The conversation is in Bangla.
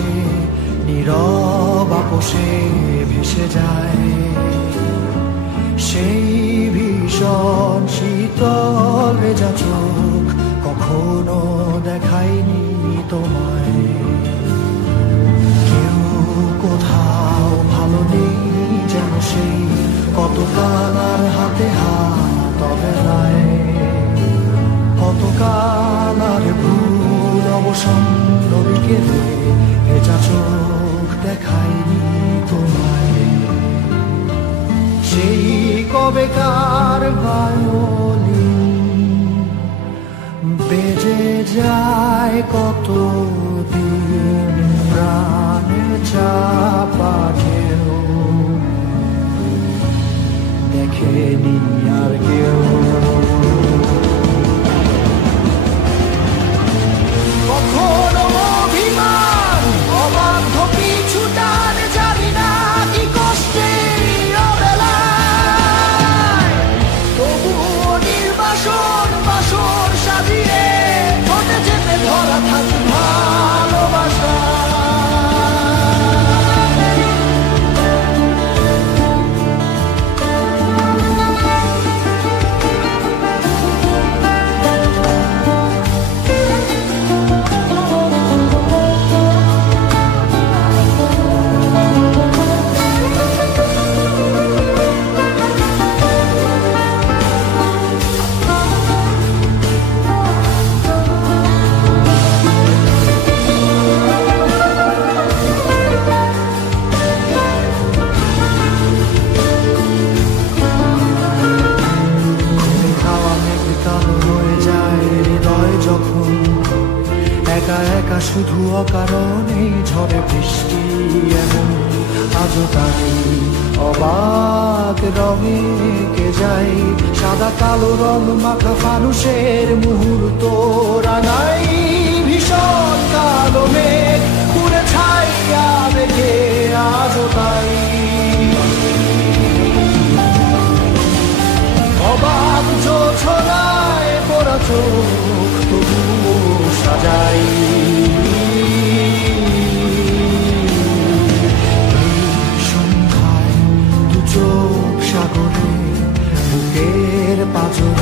বাতাসে নীরব আপোষে ভেসে যায় সেই ভীষণ শীতল ভেজা চোখ কখনো দেখায়নি তোমায়। কেউ কোথাও ভালো নেই যেন সেই কতকাল আর হাতে হাত অবেলায়, কতকাল আর ভুল অবসান নদীকে ভেজা চোখ দেখায়নি তোমায়। সেই কবেকার ভায়োলিন বেজে যায় কতদিন প্রাণে চাপা ঢেউ দেখেনি আর কেউ। কখনো অভিমান অবাধ্য পিছু টান জানি না কি কষ্টে অবেলায়, তবুও নির্বাসন বাসর সাজিয়ে ঠোঁটে চেপে ধরা থাক ভালোবাসা। একা একা শুধু অকারণে ঝড়ে বৃষ্টি এমন আজও তাই অবাক রঙে কে যায় সাদা কালো রং মাখা ফানুষের মুহূর্ত রাঙাই ভীষণ কালো মেঘ পুরে ছাইয়া মেঘে আজও তাই অবাক ছোছরায় পড়া চোখ তবুও সাজাই। সন্ধ্যায় দু চোখ সাগরে বুকের পাঁজরে